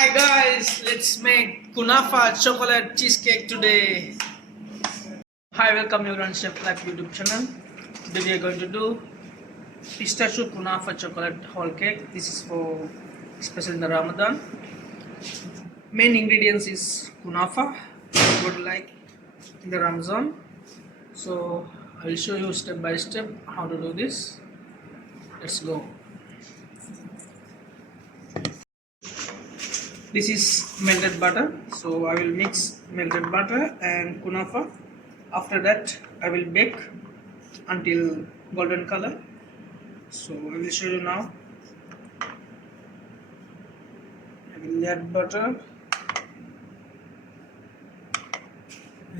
Hi guys, let's make Kunafa chocolate cheesecake today. Hi, welcome everyone Chef Life YouTube channel. Today we are going to do Pistachio Kunafa chocolate whole cake. This is for especially in the Ramadan. Main ingredients is Kunafa, would like in the Ramadan. So I will show you step by step how to do this. Let's go. This is melted butter, so I will mix melted butter and kunafa. After that I will bake until golden color. So I will show you now. I will add butter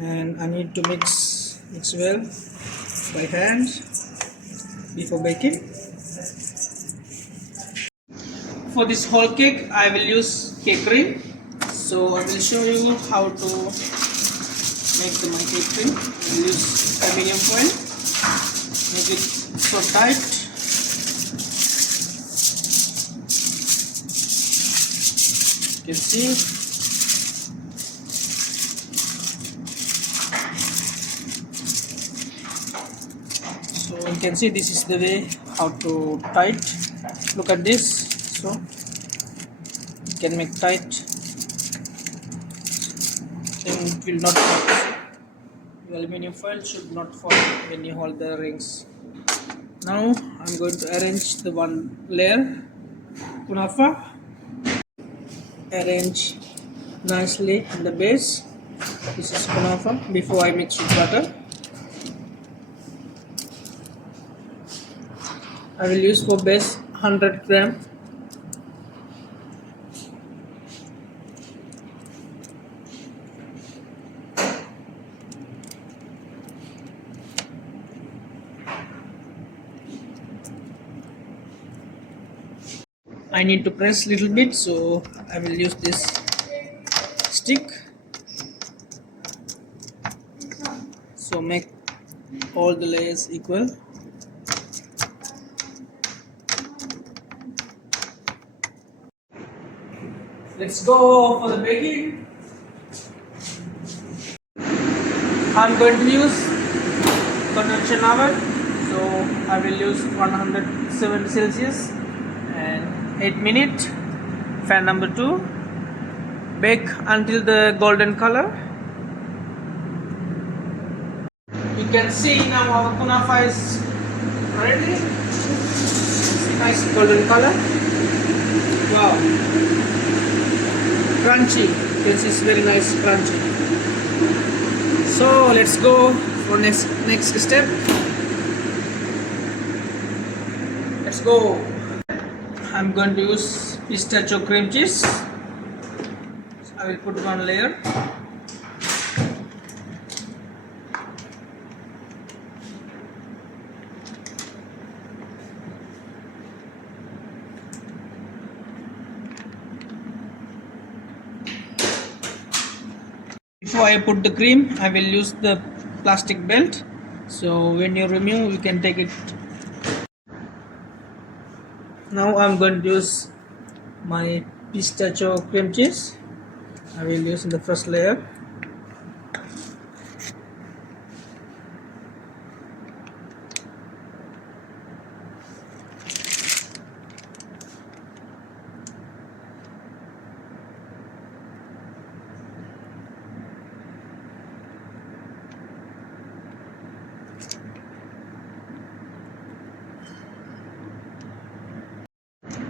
and I need to mix well by hand before baking. For this whole cake I will use cake cream. So I will show you how to make my cake cream. I will use aluminium foil. Make it so tight. You can see. So you can see this is the way how to tight. Look at this. So you can make tight, then it will not fall. The aluminium foil should not fall when you hold the rings. Now I'm going to arrange the one layer kunafa. Arrange nicely in the base. This is kunafa before I mix with butter. I will use for base 100 gram. I need to press little bit, so I will use this stick. So make all the layers equal. Let's go for the baking. I'm going to use convection oven, so I will use 170 Celsius and 8 minutes. Fan number 2. Bake until the golden color. You can see now our kunafa is ready. Nice golden color. Wow, crunchy. This is very nice crunchy. So let's go for next step. Let's go. I'm going to use pistachio cream cheese. I will put one layer. Before I put the cream, I will use the plastic belt. So when you remove, you can take it. Now I'm going to use my pistachio cream cheese. I will use in the first layer.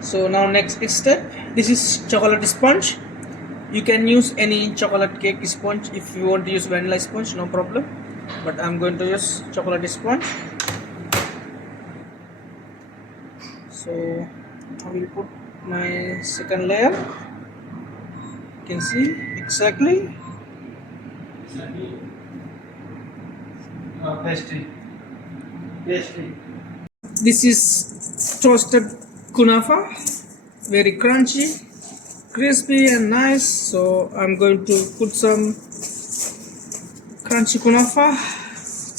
So now next step, this is chocolate sponge. You can use any chocolate cake sponge. If you want to use vanilla sponge, no problem, but I'm going to use chocolate sponge. So I will put my second layer. You can see exactly. Pastry. This is toasted kunafa, very crunchy, crispy and nice. So I'm going to put some crunchy kunafa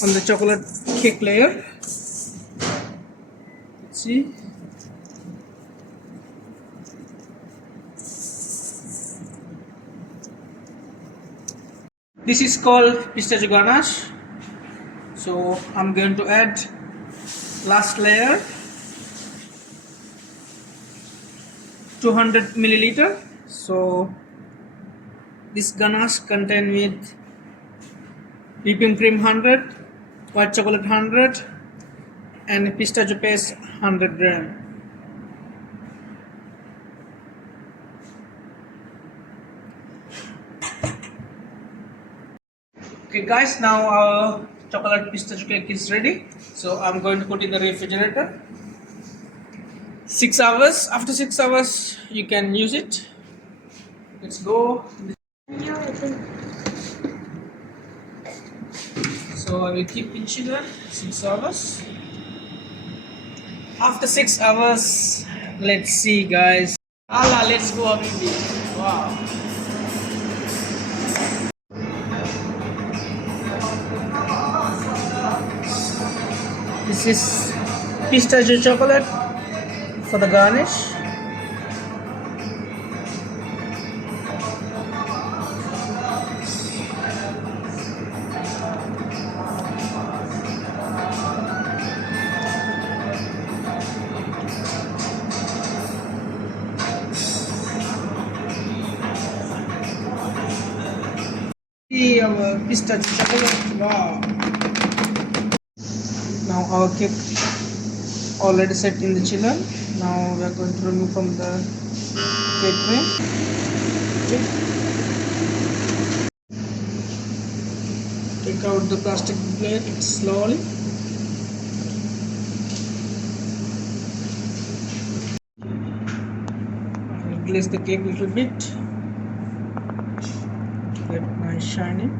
on the chocolate cake layer. See, This is called pistachio ganache. So I'm going to add last layer 200 milliliter. So this ganache contain with whipping cream 100, white chocolate 100, and pistachio paste 100 gram. Okay guys, now our chocolate pistachio cake is ready. So I'm going to put in the refrigerator. 6 hours. After 6 hours you can use it. Let's go. So I will keep in chiller 6 hours. After 6 hours, let's see guys. Allah, let's go Habibi. Wow. This is pistachio chocolate for the garnish. See our pistachio chocolate. Wow. Now our cake already set in the chiller. Now we are going to remove from the cake tray. Okay. Take out the plastic plate slowly. I'll glaze the cake a little bit. Get nice shiny.